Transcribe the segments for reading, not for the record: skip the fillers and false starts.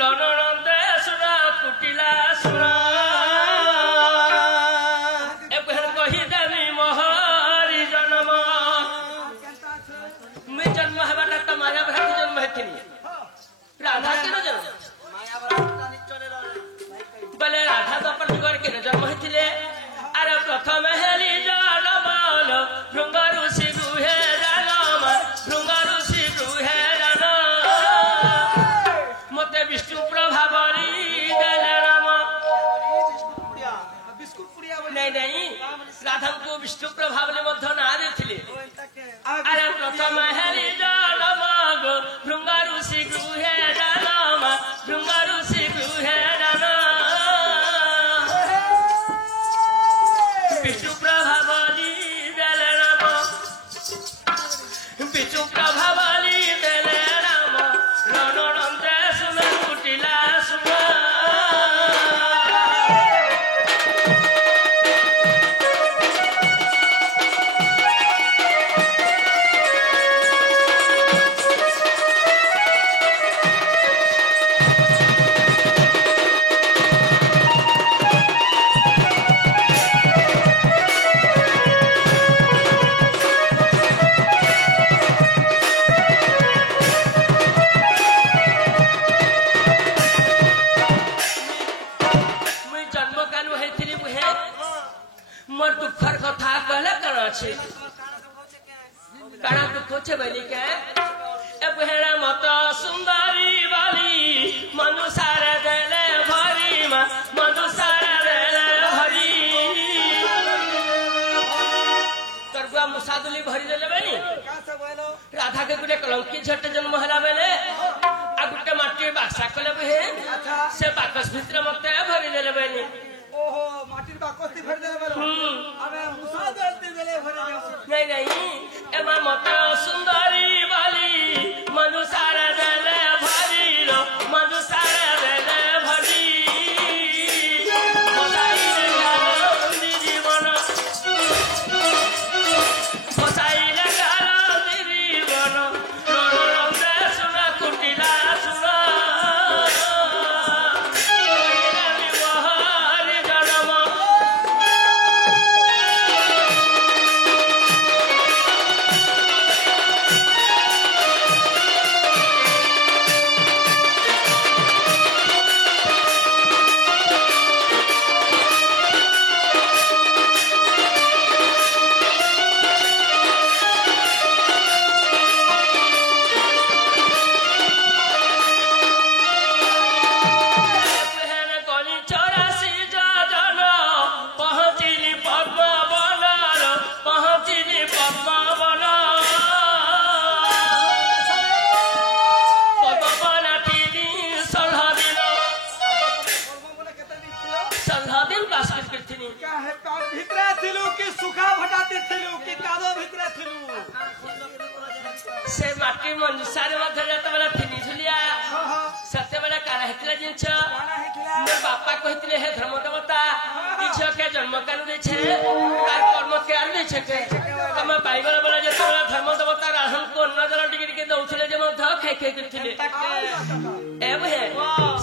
লননন্দে সুরা কুটিলা সুরা এবার কহিদেবি মহারি জন্ম মুই জন্ম হবাটা তো মায়াভারত জন্ম হইতিনি রাধা কেন জন্ম বলে রাধা তো अपन जुगर के जन्म होइतिले अरे प्रथम हेली जलबल भृंग ऋषि गुहे राम भृंग ऋषि गुहे राम मते विष्णु प्रभावरी देले राम नहीं नहीं राधा को विष्णु प्रभावली मध्य ना देथिले अरे प्रथम हेली जलबल भृंग ऋषि गुहे राम भृंग ऋषि गुहे राम विष्णु प्रभावली देले राम विष्णु प्रभावली देले राम लननंदे सुन कुटिला सुन मोर दुखर कथा कहले कना छे काना दुख छे बलि के ए बहेरा मत सुंदरी वाली मनुसार देले भरी मा मनुसार देले भरी करबा मुसादुली भरी देले बनी का सब बोलो राधा के गुटे कलंकी झट जन्म हला बेले आ गुटे माटी बाक्सा कले बहे से बाकस भितर मते भरी देले बनी ओहो माटिर बाकस्ती भर देले बलो अबे मुसादुली देले भरी नहीं नहीं एमा मत सुंदरी वाली मनुसार देले भरी लो मनुसार देले भरी बसाई ले जीवन बसाई ले जीवन लननंदे सुन कुटिला सुन से माटी मनुष्य मध्य जते बेला थिनी झुलिया सते बेला काना हेतला जिंछ मोर बापा कहितले हे धर्म देवता इछ के जन्म कानु दे छे तार कर्म के आर दे छे तमे बाइबल बेला जते बेला धर्म देवता राहन को नजर टिके टिके दउथले जे मध्य खाइ खाइ करथिले एबे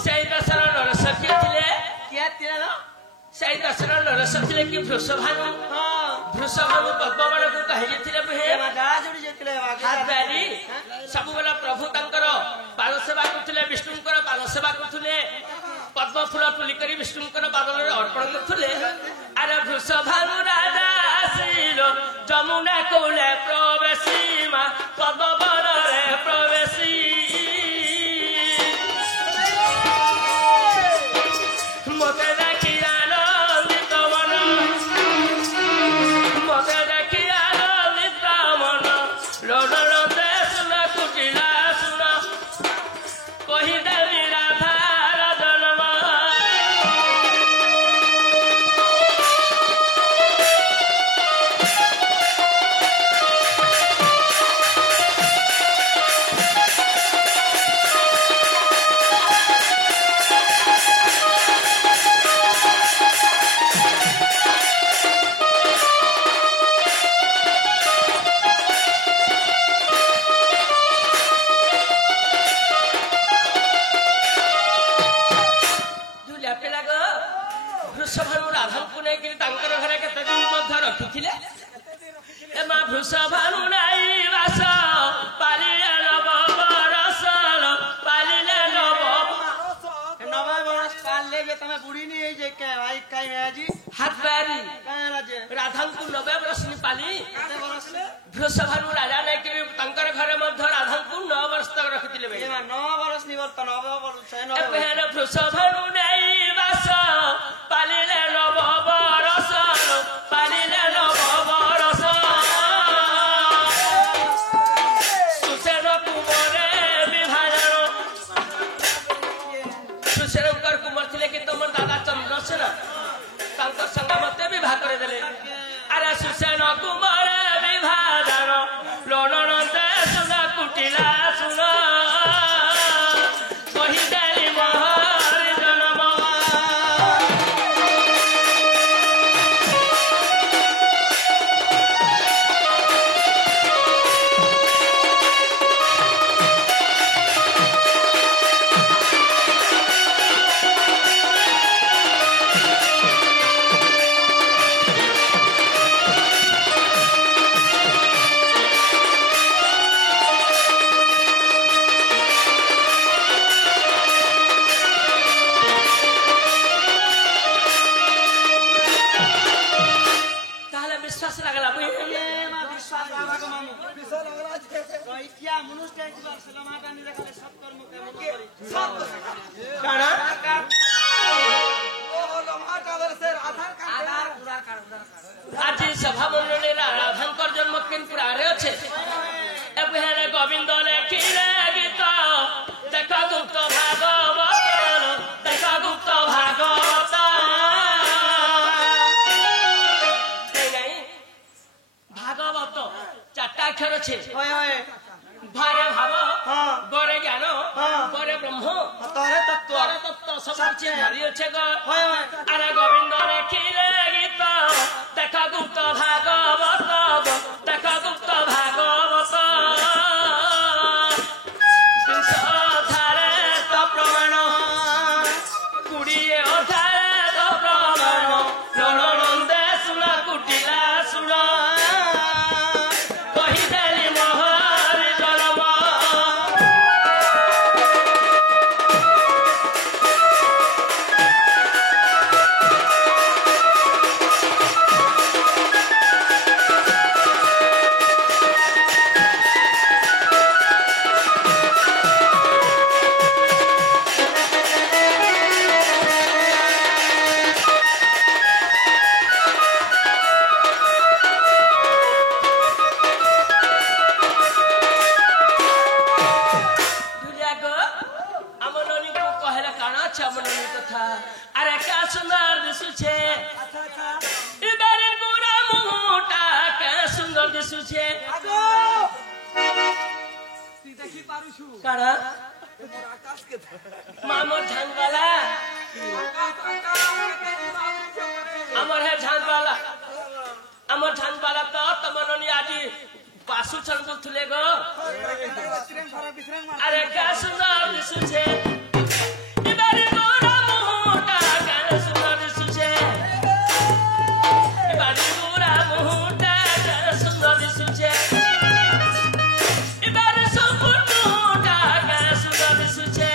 सेई दशर नरसती थिले के तिले सेई दशर नरसती कि वृषभानु वृषभानु पद्मवन को कहि थिले बहे गाड़ा जोड़ी जेतले हाथ बारी सब बेला प्रभु तंकर पाद सेवा करथिले विष्णुकर पाद सेवा करथिले पद्म फूल तुली करी विष्णुकर पादले अर्पण करथिले अरे वृषभानु राजा आसिलो जमुना कोले प्रवेशी मा पद्मवन रे प्रवेशी मते देखि आनंदित मन मते देखि आनंदित मन लननंदे सुन कुटिला सुन कहि देवी राधा जन्म ये जे के भाई काई में जी हाथ बारी काई राजे राधा को 90 वर्ष नि पाली काते बरस ले वृषभानु राजा ने कि तंकर घरे मध्य राधा को 9 वर्ष तक रखिले भाई ये 9 वर्ष निवर्तन 9 वर्ष 9 ए पहले वृषभानु नहीं वास पालिले 9 वर्ष पालिले 9 वर्ष सुसेन कुमारे विभाजन सुसेनकर कुमार थिले कि तमर दादा चंद्रसेन तांकर संग मते विवाह करे देले अरे सुसेन कुमार विभाजन लोणनंदे सुना कुटिला सुना कहि देली महर जन्म ताहले विश्वास लागला ये मा विश्वास आमा को मानु विश्वास लगला छे कइतिया मनुष्य के बार सलामाटा नि देखले सब कर्म कर्म करी सब काना ओ लमाटा दर से आधार पूरा कर आज सभा मंडले राधांकर जन्म केनपुर आरे अछि एबहेरे गोविंद लेखिले गीत देख गुप्त भागवत देख गुप्त भागवत नहीं भागवत चारटा अक्षर छे ओए ओए भारे भाव हां गरे ज्ञान हाँ। गरे ब्रह्म तोरे तत्व तोरे तत्व सब चीज धरि अछि ग ओए ओए अरे गोविंद लेखिले गीत देख गुप्त भागवत देख गुप्त भागवत ধারে তো প্রমাণ কুড়িয়ে অধারে তো প্রমাণ রণনন্দে শুনা কুটিলা শুনা কহিদেলি মহর জন্ম दुलिया गो अमननी को कहले काना छ अमननी कथा अरे क्या सुंदर दिसु छे अच्छा अच्छा इबारे गोरा मुटा क्या सुंदर दिसु छे आगो ती देखि पारु छु काना आकाश के मामो झांगवाला अमर है झांगवाला अमर झांगवाला तो तमननी आजी पासु छन बोलथुले गो अरे क्या सुंदर दिसु छे इबारे गोरा मुटा क्या सुंदर दिसु छे इबारे गोरा मुटा क्या सुंदर दिसु छे इबारे संपूर्ण क्या सुंदर दिसु छे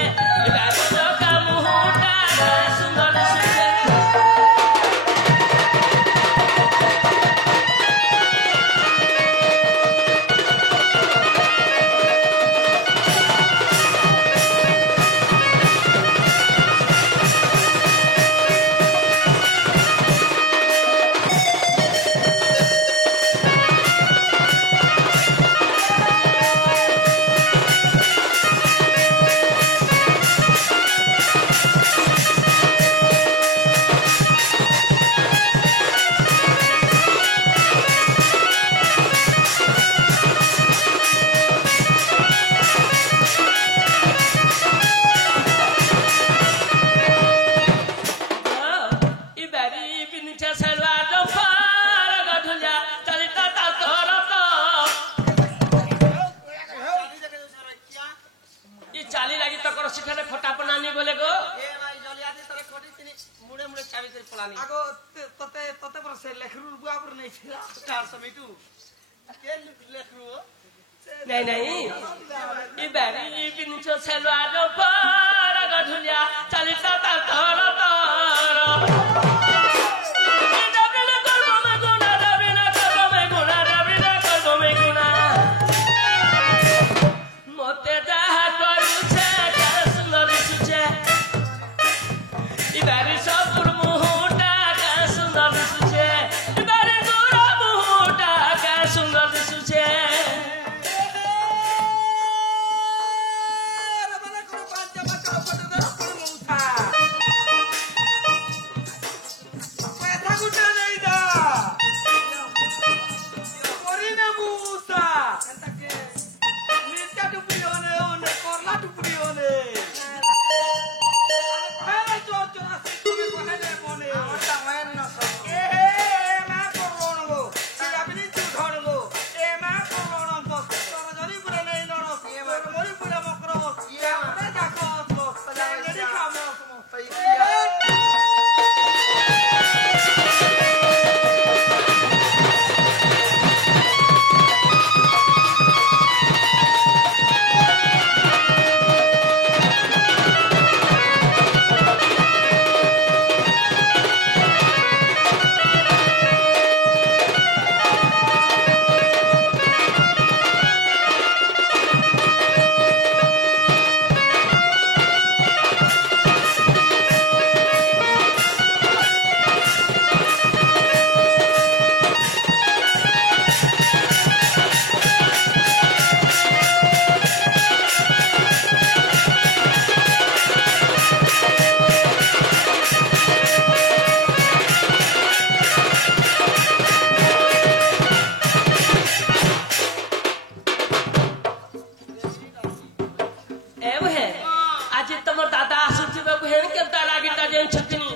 इबारे का मुटा क्या सुंदर दिसु छे पलानी आगो तते तते पर से लेखरू बुआ पर नहीं थिला स्टार समिटू के लेखरू नहीं नहीं ई बेरी बिन छो सेलवार पर गढुलिया चलिता ता तोर तोर एव है आज तुम दादा आसुथिबा को हेन के तारा गिटा जेन छतिनी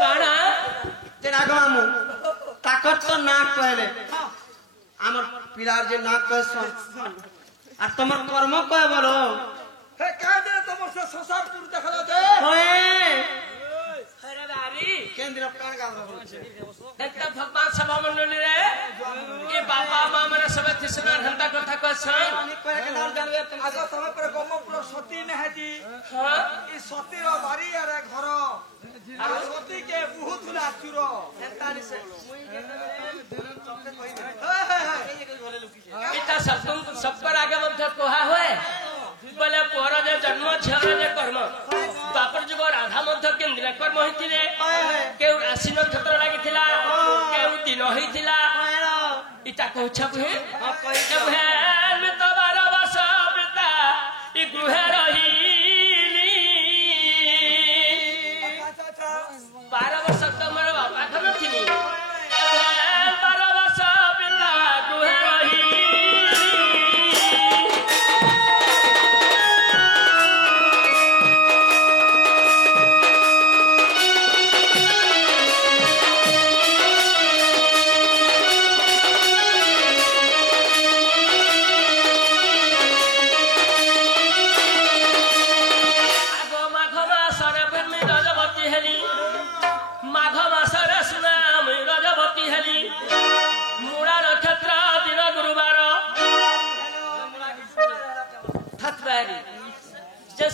काना जे राघ मामू ताकत तो नाक कहले हमर पिलार जे नाक कह আর তোমার কর্ম কয় বলো হে কাজে তোমার সে সসারপুর দেখালো দে ওয়ে अरे बारी কেন্দ্র কান গাল বলছে একটা ভগবান সভা মণ্ডলী রে এ বাবা মা মানে সবে তিসরার হন্তা কথা কছন অনেক কয় কে নাম জানবে আজ সময় পরে গমপুর সতী নেহাতি হ্যাঁ এই সতীর বাড়ি আর ঘর আর সতী কে বহুত না চুর এন্তা নিছে মুই চমকে কই ঘরে লুকিছে এটা সবকর আগে মধ্যে কোহা হয় বলে পর যে জন্ম ঝর যে কর্ম তারপর যুগ রাধা মধ্যে কেন্দ্র কর্ম হইতিলে কেউ রাশি নক্ষত্র লাগিছিলা কেউ দিন হইছিলা এটা কହୁଛ হে হে তো 12 ବର୍ଷ পিতা ই গুহে রহিলি 12 ବର୍ଷ তোমার বাবা কোন থিনি 12 ବର୍ଷ পিতা গুহে রহিলি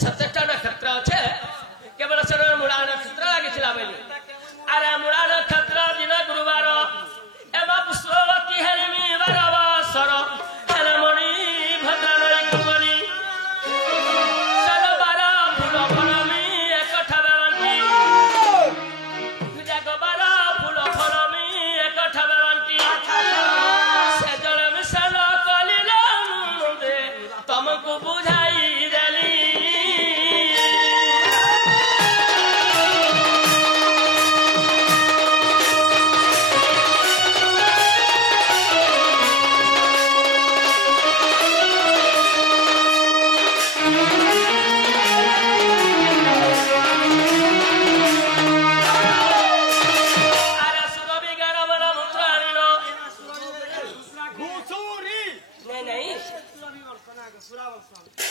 सत्यटा नक्षत्र अच्छे केवल सर मूला नक्षत्र लगे अरे मूला नक्षत्र दिन गुरुवार एवं पुष्पवती हेलिमी 12 ବର୍ଷର हेलमणि भद्रानई कुंगली सर 12 फूल फलमी एकठा बेवंती जाग 12 फूल फलमी एकठा बेवंती से जल मिशन कलिला मुंदे तुमको बुझाई देली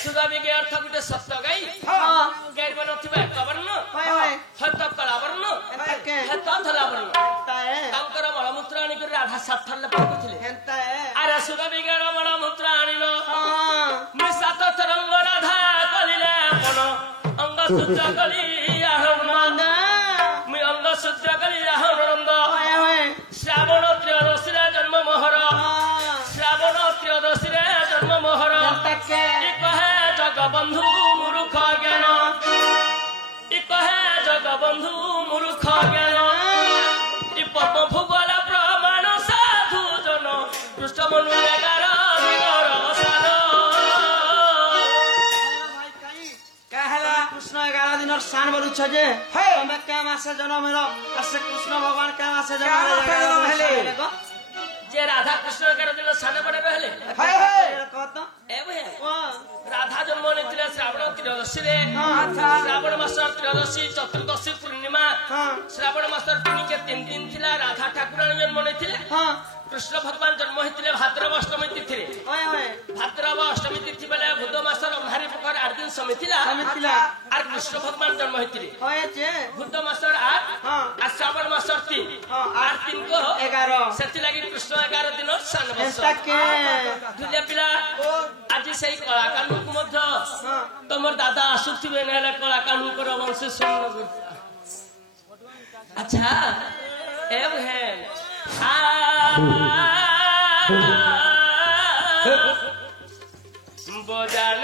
सुगामी के अर्थ गुटे सत्य गाई गाई बनथिबा कवर्ण हत कलावर्ण हत धलावर्ण तांकर मलमूत्र आनी कर राधा साथल पकुथिले अरे सुगामी के मलमूत्र आनिलो मिसात तरंग राधा कलिले कोन अंग सूत्र कली आहनंद मि अंग सूत्र कली आहनंद श्रावण त्रयोदशी रे जन्म मोहर श्रावण त्रयोदशी रे जन्म मोहर जगबंधु मूर्ख ज्ञान कहे जगबंधु मूर्ख ज्ञान पद्म भूगोल प्रमाण साधु जन कृष्ण मनुगार कृष्ण 11 दिन सान बोलुछ जे तमे के मासे जन्म हेलो से कृष्ण भगवान के मासे जन्म हेले जे राधा कृष्ण 11 दिन सान पड़े पहले कहत एबे राधा जन्म नेतिले श्रावण त्रयोदशी रे श्रावण मास त्रयोदशी चतुर्दशी पूर्णिमा श्रावण मास 3 दिन थिला राधा ठाकुरानी जन्म नेतिले कृष्ण भगवान जन्म हेतिले भाद्रव अष्टमी तिथि रे भाद्रव अष्टमी तिथि बेले बुध मास अंधारी पोखर 8 दिन समितिला आर कृष्ण भगवान जन्म हेतिले बुध मास 8 आ श्रावण मास 3 8 दिन को 11 सेति लागि कृष्ण 11 दिन सान बस दुले पिला आज सही कला कानू को मध्य तमर दादा आसुथिबे नेले कला कानू कर वंश सुन अच्छा एव है बजान